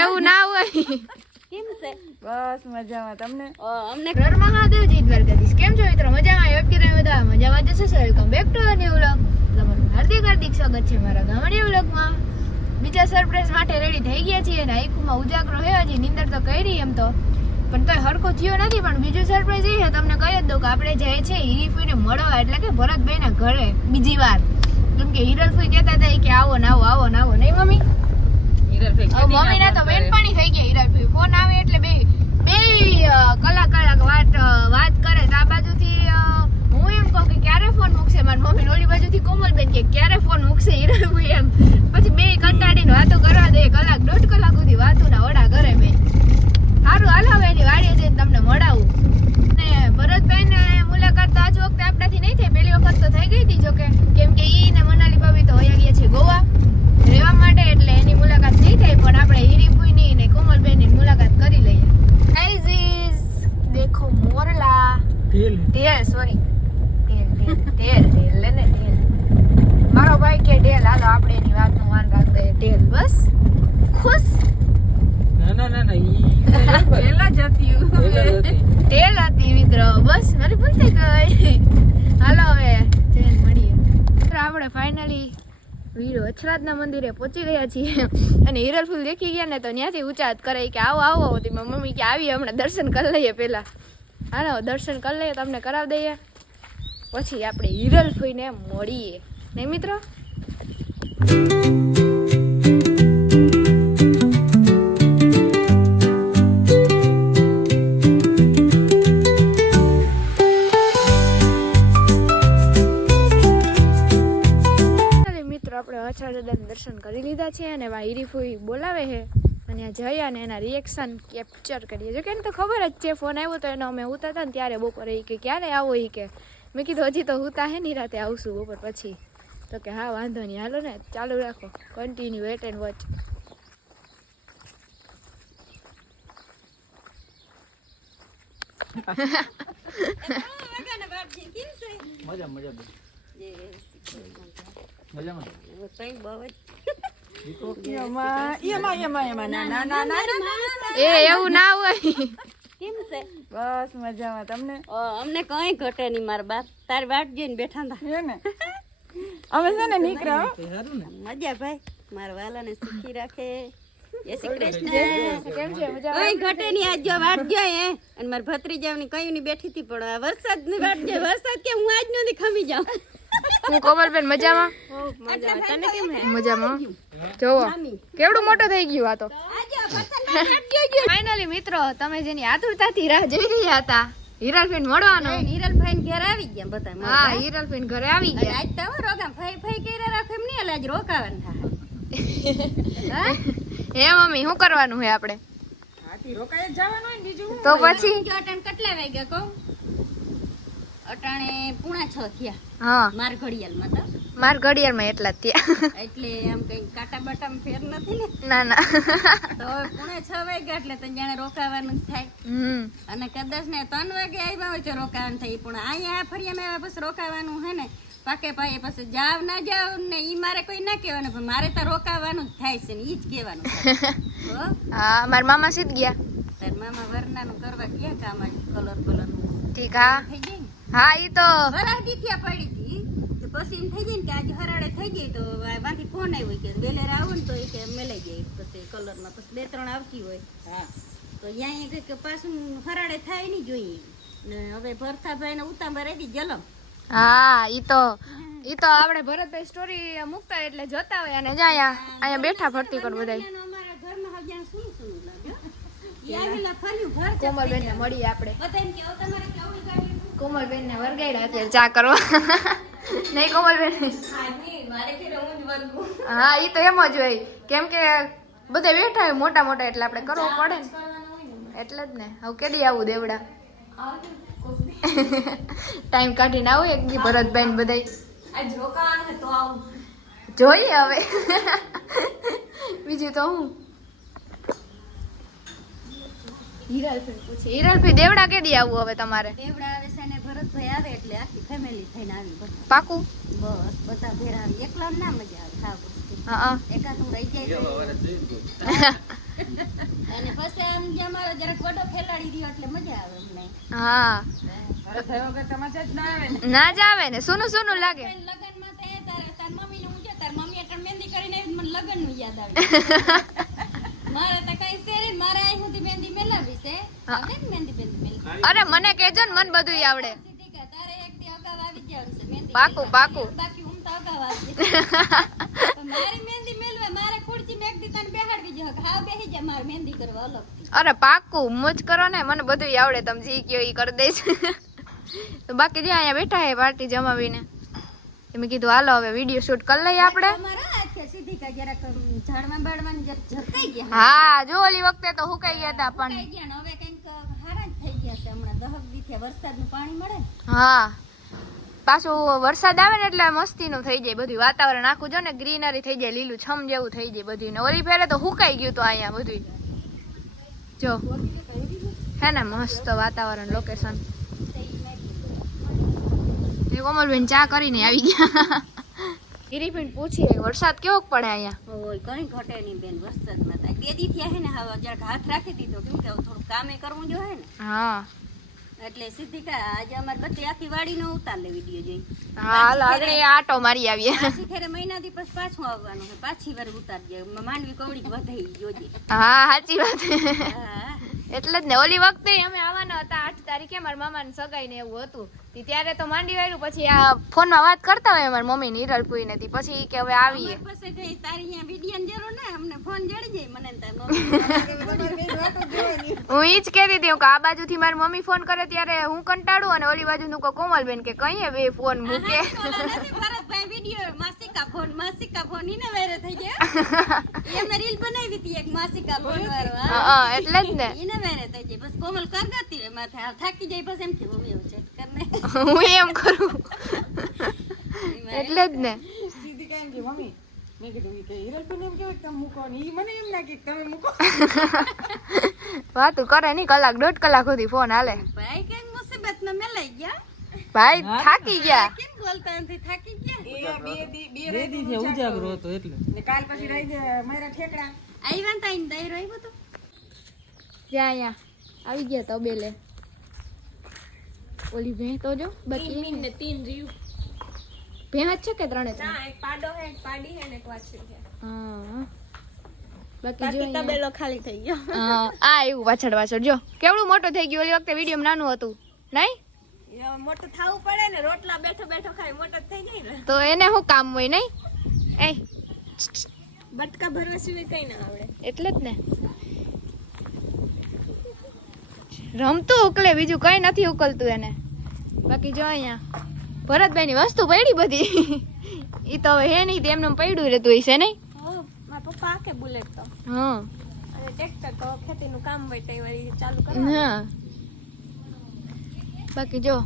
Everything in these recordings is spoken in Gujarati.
એવું ના હોય. કેમ છે? બસ મજામાં. તમને? અમને ઘર મહાદેવ જય દ્વારકાધીશ. કેમ છો મિત્રો? મજામાં? હોપ કે તમે બધા મજામાં જશો. Welcome back to a new vlog. તમારું હાર્દિક સ્વાગત છે મારા ગામડી વ્લોગમાં. બીજા સરપ્રાઈઝ માટે રેડી થઈ ગયા છીએ અને આંખમાં ઉજાગરો હે. હજી નીંદર તો કરી એમ તો, પણ તોય હરખો થયો નથી. પણ બીજું સરપ્રાઈઝ એ છે, તમને કહી જ દઉં કે આપણે જાય છે હીરીફુઈને મળવા, એટલે કે ભરતભાઈના ઘરે બીજી વાર. કેમ કે હિરલફુઈ કહેતા હતા કે આવો ને આવો, આવો ને આવો. નહીં મમ્મી? મમ્મી ના તો બેનપણી થઈ ગયા. હિરલફુઈ ફોન આવે એટલે બે કલાક વાત કરે. તો આ બાજુથી હું એમ કહું કે ક્યારે ફોન મૂકશે મારી મમ્મી, ઓલી બાજુથી કોમલબેન કે ક્યારે ફોન મૂકશે હિરલફુઈ એમ. પછી બે કંટાળીને વાતો કરવા દે. કલાક દોઢ કલાક સુધી વાતોના વડા કરે બે. સારું, હાલ હવે એની વાડીએ જઈને તમને મળાવું. અને ભરતભાઈને મુલાકાત તો આજ વખતે આપણાથી નહીં થઈ. પહેલી વખત તો થઈ ગઈ હતી જોકે, કેમ કે ઈ ને મનાલી ભાભી તો વયા ગયા છે ગોવા રહેવા માટે, એટલે એની મુલાકાત નહીં થઈ. પણ આપણે હીરીફુઈની ને કોમલબેનની મુલાકાત કરી લઈએ. ગાઈઝ દેખો મોરલા ઢેલ, સોરી ઢેલ લેને ઢેલ. મારો ભાઈ કે ઢેલ, હાલો આપણે એની વાતનું માન રાખ દઈએ. ઢેલ બસ ખુશ. ના પેલા જ હતી ઢેલ હતી મિત્રો, બસ મારી ભૂલ થઈ ગઈ. હાલો હવે જઈને મળીએ. આપણે ફાઇનલી વીરો અછરાજના મંદિરે પહોંચી ગયા છીએ અને હિરલફુઈ દેખી ગયા ને તો ત્યાંથી ઊંચાત કરે કે આવો આવો. મમ્મી કે આવી હમણાં દર્શન કરી લઈએ પહેલા. હાલો દર્શન કરી લઈએ, તમને કરાવી દઈએ, પછી આપણે હિરલફુઈને મળીએ. નહીં મિત્રો? દર્શન કરી લીધા છે અને હીરીફુઈ બોલાવે છે અને જઈ અને એના રિએક્શન કેપ્ચર કરીએ. જો કે એને તો ખબર જ છે, ફોન આવ્યો તો એનો અમે ઉતા હતા ને ત્યારે બપોરે એ કે ક્યારે આવો એ કે. મેં કીધું હજી તો હુતા હે ની રાતે આવશું બપોર પછી. તો કે હા વાંધો નહીં, હાલો ને ચાલુ રાખો, કન્ટિન્યુ વેટ એન્ડ વોચ. એવું ના હોય. કેમ છે? બસ મજામાં. તમને? અમને કઈ ઘટે નહીં. મારા બાપ તારી વાટ જોઈને બેઠા હતા ને. અમે છે ને નીકળ્યા. મજા ભાઈ, મારા વાલાને સુખી રાખે. જય શ્રી કૃષ્ણ. કેમ છે? મજા? કઈ ઘટે નહીં. આજ જો વાટ જોઈ અને મારી ભત્રીજાની કયું ની બેઠી હતી, પણ વરસાદ ની વાટ જોઈ. વરસાદ કે હું આજ નથી ખમી જાઉં. હું કોમલબેન મજામાં? તને કેમ હે? મજામાં. જોવો કેવડું મોટો થઈ ગયું આ તો. ફાઇનલી મિત્રો, તમે જેની આતુરતાથી રાહ જોઈ રહ્યા હતા હિરલફુઈને મળવાનો, હિરલભાઈ ઘરે આવી ગયા બધા. હા હિરલફુઈને ઘરે આવી ગયા. આજ તો રોકા ફઈ કર્યા રાખે એમ નહીં, આજ રોકાવાનું થાય. હે મમ્મી, શું કરવાનું હે આપણે? રોકાય જવાનું હોય ને બીજું તો પછી અટાણે કેટલા વાગ્યા કહું? અટાણે 5:30 થયા. હા માર ઘડિયાળમાં તો માર ઘડિયાળમાં એટલા જ થયા. એટલે આમ કઈ કાંટા બાટામાં ફેર નથી ને. ના ના, તો 5:30 વાગ્યા એટલે તો જાણે રોકાવાનું જ થાય. અને કદાચ ને 3 વાગે આવ્યા હોય તો રોકાવાનું થાય. પણ અહીંયા ફરિયામાં આવ્યા પછી રોકાવાનું હે ને પાકે પાયે. પછી જાવ ના જાવ ને ઈ મારે કોઈ ના કહેવાનું, પણ મારે તો રોકાવાનું જ થાય છે ને ઈ જ કહેવાનું. હા મારા મામા સીધ ગયા. તાર મામા વરનાનું કરવા ગયા કામ આજ કલર નું. ઠીક. હા થઈ જાય ને. હા ઈ તો વરાહ દીખ્યા પડી હતી. પછી એમ થઈ જાય ને કે આજે હરાડે થઈ ગઈ તો બાકી ફોન આવ્યો કે વેલેર આવો ને તો એ કે મેલાઈ જાય. પછી કલરમાં પછી 2-3 આવતી હોય. હા તો અહીંયા કે પાછું હરાડે થાય નહીં જોઈએ ને. હવે ભરથાભાઈ ને ઉતાંબા રેડી જલમ. હા ઈ તો આપણે ભરતભાઈ સ્ટોરી મૂકતા એટલે જોતા હોય અને અહીંયા બેઠા ફરતી કર બધાય. અમારા ઘરમાં હજાર શું લાગે યાવેલા ફર્યું ઘર. કોમલબેન ને મળીએ આપણે. બધા એમ કે તમારે કેવું ગાડી? કોમલબેન ને વરગાડ્યા અત્યારે ચા કરવા. નહીં કોમલબેન? મારે કે હું જ વર્ગું. હા ઈ તો એમ જ હોય, કેમ કે બધા બેઠા હોય મોટા મોટા એટલે આપણે કરવો પડે ને. એટલે જ ને. હવે કેદી આવું દેવડા? ટાઈમ કાઢીને આવું એક દી ભરતભાઈ ને બધાય. આજ રોકાવાનું તો આવું જોઈએ હવે. બીજું તો હું હિરલફુઈ પૂછે. હિરલફુઈ દેવડા કેદી આવું હવે તમારે? દેવડા આવે છે ને ભરતભાઈ આવે એટલે આખી ફેમિલી થઈને આવી. પાકું? બસ બધા ભેરા આવી. એકલા ના મજા આવે. હા એકાતું રહી જાય અને પછી આમ જે અમારો જરાક વડો ખેલાડી રહ્યો એટલે મજા આવે અમને. હા અરે થયો વગર તમાચા જ ના આવે ને. ના જ આવે ને સોનું સોનું લાગે. લગનમાં તે તાર મમ્મીને હું જો તાર મમ્મી એટલે મહેંદી કરીને આવી મને લગનનું યાદ આવ્યું. મારે તો કઈ છે નહીં, મારે અહીં સુધી મહેંદી મેલાવી છે. આવડે ને મહેંદી મેલાવી? અરે મને કહેજો ને મને બધું આવડે. સીધી કે તારે એક દી અગાઉ આવી જવાનું છે મહેંદી પાકું, મેલાવવા. પાકું. બાકી હું તો અગાઉ આવી જઈશ. પણ મારી મહેંદી મેલવા મારે ખુરચી મેં એક દી તને બેહાડવી જો કે હાવ બેહી જા મારે મહેંદી કરવા અલગથી. અરે પાકું મોજ કરો ને મને બધું આવડે તમે જી કયો ઈ કરી દઈશ. તો બાકી જે અહીંયા બેઠા હે પાર્ટી જમાવીને મેં કીધું હાલો હવે વિડીયો શૂટ કરી લઈએ આપણે. અમારા આખે સીધી કા જરાક ઝાડમાં બાળમાં જતાઈ ગયા. હા જો ઓલી વખતે તો હુકાઈ ગયા હતા પણ થઈ ગયા ને હવે કંઈક હારા જ થઈ ગયા છે હમણાં 10 દી થી વરસાદનું પાણી મળે ને. હા પાછું વરસાદ આવે ને એટલે મસ્તીનું થઈ જાય બધું વાતાવરણ આખું જો ને ગ્રીનરી થઈ જાય લીલું છમ જેવું થઈ જાય બધું ને ઓલી ફેરે તો હુકાઈ ગયું તો અહીંયા બધું જો હે ને મસ્ત વાતાવરણ લોકેશન. કોમલબેન ચા કરીને આવી ગયા. ગિરીબેન પૂછીએ વરસાદ કેવો પડે અહીંયા? ઓય કઈ ઘટે નહીં બેન વરસાદમાં તો 2 દી થયા હે ને હવે જરાક હાથ રાખી દીધો કેમ કે હવે થોડું કામે કરવું જો હે ને હા એટલે સીધી કા આજે અમાર બધી આખી વાડીનો ઉતાર લે વિડિયો જોઈ. હાલ આગળ આટો મારી આવીએ. પાછી ફેરે મહિના દી પછી પાછું આવવાનું છે પાછી વાર ઉતાર દે માંડવી કવડી વધાઈ જોજે. હા સાચી વાત. હા એટલે જ ને ઓલી વખતે અમે આવવાના હતા 8 તારીખે મારા મામાને સગાઈ ને એવું હતું ત્યારે તો માંડી વાળ્યું પછી આ ફોનમાં વાત કરતા હોય મારી મમ્મી ની હિરલપુઈ ને પછી કે હવે આવીએ અમાર પાસે કઈ તારી અહીંયા વિડિયો જરૂર ને અમને ફોન જડી જાય મને ને તાર મમ્મી. હું ઈ જ કહેતી હતી કે આ બાજુથી મારી મમ્મી ફોન કરે ત્યારે હું કંટાળું અને ઓલી બાજુ નું કોમલબેન કે કઈ બે ફોન મૂકે. ભરતભાઈ વિડિયો માસિકા ફોન ઈને વેરે થઈ ગયા. એમે રીલ બનાવી હતી એક માસિકા ફોન વાળો. હા એટલે જ ને ઈને વેરે થઈ જાય બસ કોમલ કરગાતી રે માથે થાકી જાય બસ એમ થી મમ્મી એવું છે કરને. હું એમ કરું એટલે જ ને સીધી કાંઈ એમ કે મમ્મી મેં કીધું ઈ કે હિરલપુર એમ કેવું કે તમે મૂકો ને ઈ મને એમ ના કે તમે મૂકો. વાતું કરે નહીં કલાક 1.5 કલાક સુધી ફોન હાલે. ભાઈ કેમ મુસીબતમાં મેલાઈ ગયા. ભાઈ થાકી ગયા. કેમ બોલતા નથી થાકી ગયા. એ બે દી થી ઉજાગરો હતો એટલે ને કાલ પછી રહી ગયા મારા ઠેકડા. આઈવાન તાઈન દઈ રહ્યો તો જ્યાં અહીંયા આવી ગયા તો બેલે ઓલી ભેં તો જો બચી ને 3 રીયું ભેં છે કે ત્રણે ત્રણ? એક પાડો હે એક પાડી હે ને એક વાછડી છે. હા બાકી જો બાકી અહીંયા- તબેલો ખાલી થઈ ગયો. હા આ એવું પાછળ જો કેવડું મોટું થઈ ગયું ઓલી વખતે વિડીયો નાનું હતું નહીં મોટું થાવું પડે ને રોટલા બેઠો બેઠો ખાય મોટો થઈ જાય ને. તો એને શું કામ હોય નહીં એ બટકા ભરવા સિવાય કઈ ના આવડે. એટલે જ ને રમતું ઉકલે બીજું કઈ નથી ઉકલતું એને. બાકી જો અહીંયા ભરતભાઈ ની વસ્તુ પડી બધી ઈ તો હવે હે નહીં એમને પડ્યું રહેતું હશે નહીં. મારા પપ્પા આખે બુલેટ તો હા અને ટ્રેક્ટર તો ખેતીનું કામ હોય તો વળી ચાલુ કરે. હા બાકી જો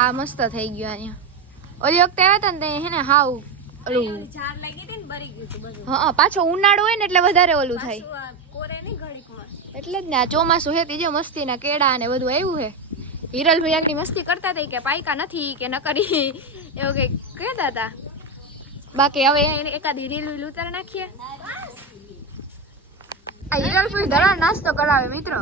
આ મસ્ત થઈ ગયું અહીંયા ઓલી વખતે આવ્યા હતા ને તે હે ને હાવ ઓલું ઝાડ લાગી હતી ને બરી ગયું હતું બધું. હા પાછો ઉનાળો હોય ને એટલે વધારે ઓલું થાય પાછું આ કોરે નહીં ઘડીકમાં. એટલે જ ને આ ચોમાસું હે ત્રીજો મસ્તી ના કેળા ને બધું આવ્યું હે. હિરલભાઈ આગળ મસ્તી કરતા હતા કે પાયકા નથી કે ન કરી એવું કઈ કહેતા હતા. બાકી હવે એકાદી રીલ વીલ ઉતાર નાખીએ. આ હિરલભાઈ ધડા નાસ્તો કરાવે મિત્રો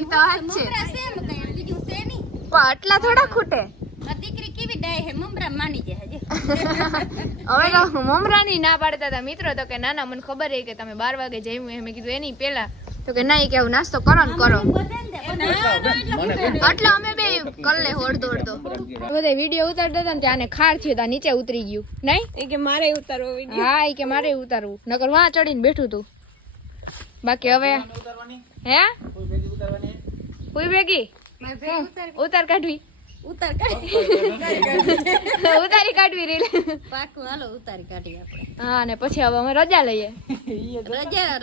ઈ તો હાથ છે મમરા છે એમ કઈ બીજું છે નહીં. પણ આટલા થોડા ખૂટે. આ દીકરી કેવી ડાય હે મમરા માની જાય હજી. હવે તો મમરાની ના પાડતા હતા મિત્રો તો કે ના ના મને ખબર હે કે તમે 12 વાગે જમ્યું મેં કીધું એની પેલા તો કે ના ઈ કે આવું નાસ્તો કરો ને કરો એટલે અમે બે કલ્લે અડધો બધા વિડીયો ઉતારતા હતા ને ત્યાં આને ખાર થયું ત્યાં નીચે ઉતરી ગયું નહીં એ કે મારે ઉતારવો વિડિયો. હા ઈ કે મારે ઉતારવું નકર વાં ચડીને બેઠું તું. બાકી હવે હે કોઈ ભેગી ઉતાર કાઢવી ઉતાર કાઢી ઉતારી કાઢવી રીલ પાકું હાલો ઉતારી કાઢી આપણે. હા ને પછી હવે અમે રજા લઈએ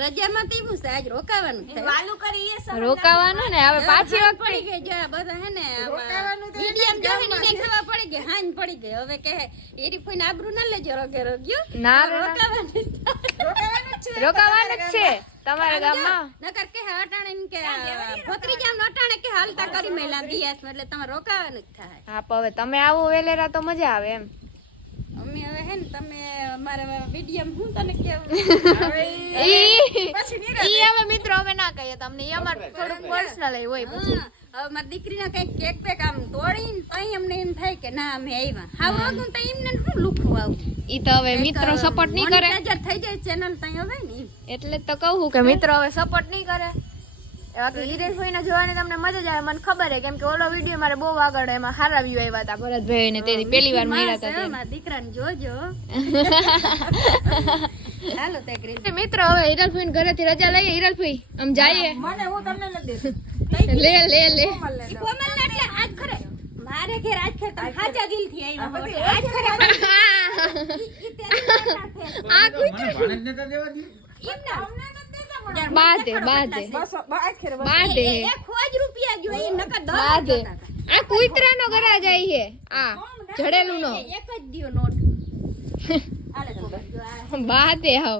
રજામાં તો એવું છે આજ રોકાવાનું થાય. વાલું કરી એ સમય રોકાવાનું ને હવે પાછી હાંજ વખતે પડી ગઈ જો આ બધા હે ને મીડિયમ જોઈને એને ખબર પડી ગઈ હાંજ પડી ગઈ હવે કે એરી ફોઈને આબરૂ ના લેજો રોગે રોગ્યું ના રે ના. રોકાવાનું રોકાવાનું જ છે તમારા ગામમાં નકર કે અટાણે એમ કે ભોતરી જામ અટાણે કે હાલતા કરી મેલા દિયાસ એટલે તમારે રોકાવાનું જ થાય. હા પણ હવે તમે આવો વેલેરા તો મજા આવે એમ અમે હવે હે ને તમે મારા વિડીયો હું તને કેવું ઈ હવે મિત્રો અમે ના કહીએ તમને, ઈ અમાર થોડું પર્સનલ હોય પછી. હવે મારી દીકરીને કઈક કેક પેક આમ તોડીને તઈ અમને એમ થાય કે ના અમે આવ્યા હાવ વાગું તો એમને શું લુખવું આવું ઈ તો હવે મિત્રો સપોર્ટ નહીં કરે મોનેટાઈઝર થઈ જાય ચેનલ તઈ હવે ને ઈ. એટલે જ તો કહું કે મિત્રો હવે સપોર્ટ નહીં કરે. બાકી હિરેન ભાઈને જોવાની તમને મજા જ આવે, મને ખબર છે કેમ કે ઓલો વિડીયો મારે બહુ આગળ એમાં સારા વ્યૂ આવ્યા હતા ભરતભાઈ ને તેની પહેલી વાર મળ્યા હતા ત્યારે. મારા દીકરાને જોજો હાલો તે ગ્રીન મિત્રો હવે હિરલભાઈ ઘરેથી રજા લઈએ. હિરલભાઈ આમ જઈએ મને હું તમને નથી દેતી. લે લે લે કોમલ ને કોમલ ને એટલે આજ ખરે મારે ઘેર આજ ખરે તમે હાચા દિલથી આવ્યા હો એટલે આજ ખરે આ કોઈ બાધે બાધે બસ આખેર બસ. બાધે એક જ રૂપિયા જો એ નકર બાધે આ કુતરાનો ઘરા જાય છે આ જડેલું નો એક જ દિયો નોટ આલે તો જો આ બાધે હાવ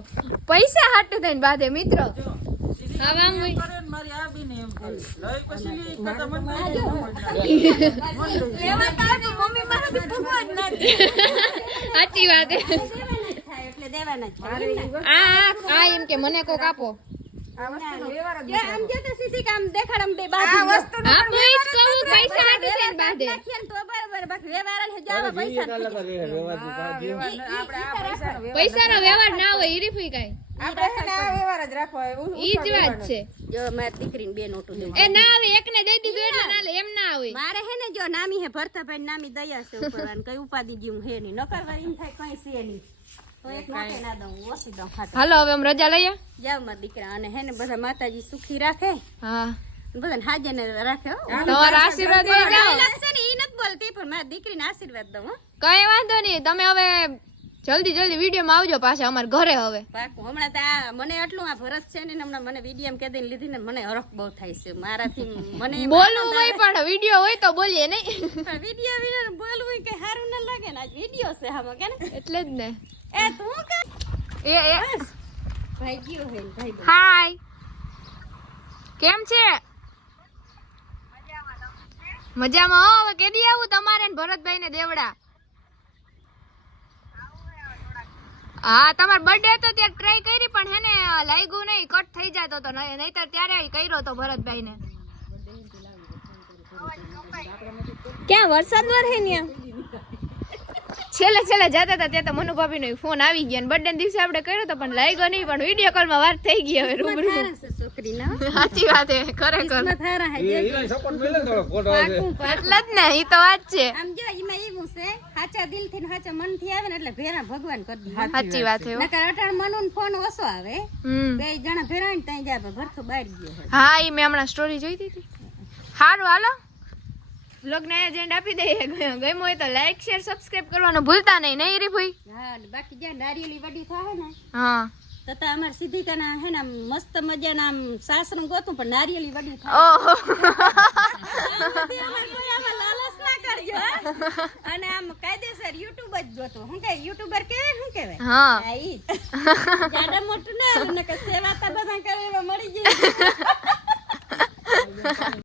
પૈસા હાટું થઈને બાધે મિત્રો. હવે આમ હોય. કરે ને મારી આ બીને એમ થાય. લઈ પછી ઈ કરતા મન થાય. લેવા તો આવી મમ્મી મારાથી ભગવાન ના દે સાચી વાત છે. થાય એટલે દેવાના જ છે. આ એમ કે મને કોક આપો. આ વસ્તુનો વ્યવહાર જ જે આમ જે તો સીધી કામ દેખાડ આમ બે આ બાજુ વસ્તુનો આ કોઈ જ કહું પૈસા હાટું થઈને બાધે. નાખીએ ને તો બરાબર બાકી વ્યવહાર ને જાવા પૈસા આપણે આ પૈસાનો વ્યવહાર પૈસાનો વ્યવહાર ના હોય હીરીફઈ કાઈ. આપણે હે ને આ વ્યવહાર જ રાખવા હોય. ઈ જ વાત છે. જો મારી દીકરીને બે નોટો દેવા એ ના આવે એકને દઈ દીધું એટલે ના લે એમ ના આવે. મારે હે ને જો નામી હે ભરતાભાઈ નામી દયા છે ઉપરવાન કઈ ઉપાધિ જેવું હે નહીં નકર એમ થાય કઈ છે નહીં તો એક નોટે ના દઉં ઓછી દઉં ખાતા હાલો હવે અમે રજા લઈએ. જાવ મારા દીકરા અને હે ને બધા માતાજી સુખી રાખે હા બધાને હાજર રાખે હો તમારા આશીર્વાદ લઈ જાઓ. લાગશે ને ઈ નથી બોલતી પણ મારા દીકરીને આશીર્વાદ દઉં હો કઈ વાંધો નહીં તમે હવે જલ્દી વિડીયોમાં આવજો પાછા અમારા ઘરે. હવે પાકું હમણાં તો આ મને આટલું આ ભરત છે ને હમણાં મને વિડીયો કે દઈને લીધી ને મને હરખ બહુ થાય છે મારાથી મને એમ બોલવું હોય પણ વિડીયો હોય તો બોલીએ નહીં. પણ વિડીયો વિના બોલવું કે સારું ન લાગે ને આજ વિડીયો છે આમાં કે ને એટલે જ ને. એ તું કે એ ભાઈ ગયો હે ભાઈ હાય કેમ છે? મજામાં હો. હવે કેદી આવું તમારે ને ભરતભાઈ ને દેવડા? હા તમારો બર્થડે હતો ત્યારે ટ્રાય કરી પણ હે ને લાગ્યું નહીં, કટ થઈ જતો તો નહીતર ત્યારે કર્યો તો ભરતભાઈ ને. ક્યાં વરસાદ વરહે ને છેલ્લે જતા હતા ત્યાં તો મનુ ભાભી નો ફોન આવી ગયો બર્થડે દિવસે આપણે કર્યો તો પણ લાગ્યો નહીં પણ વિડીયો કોલ માં વાત થઈ ગઈ હવે રૂબરૂ. છોકરી ના સાચી વાત છે ખરેખર. થારા હે એટલે જ ને ઈ તો વાત છે. આમ જો એમાં એવું છે સાચા દિલ થી સાચા મન થી આવે ને એટલે ભેરા ભગવાન કરી દે સાચી વાત છે. નકર અટાણ મનુ ને ફોન ઓછો આવે બે જણા ભેરા ને ત્યાં જાય ભરતો બહાર ગયો છે હા ઈ મેં હમણાં સ્ટોરી જોઈ હતી. સારું હાલો વ્લોગ ને એજેન્ડ આપી દઈએ. ગમ્યો હોય તો લાઈક શેર સબસ્ક્રાઇબ કરવાનું ભૂલતા નહીં નહીં રી ભાઈ. હા ને બાકી જ્યાં નારિયેલી વડી થાય ને હા તતા અમાર સીધી તને હે ને આમ મસ્ત મજાના આમ સાસરું ગોતું પણ નારિયેલી વડી થાય ઓહો કોઈ આમાં લાલચ ના કરજો હે? અને આમ કાયદેસર યુટ્યુબ જ ગોતો હું કે યુટ્યુબર કહેવાય શું કહેવાય હા આ ઈ જાડા મોટું ના આવે ને કે સેવા તા બધા કરે એમાં મળી જાય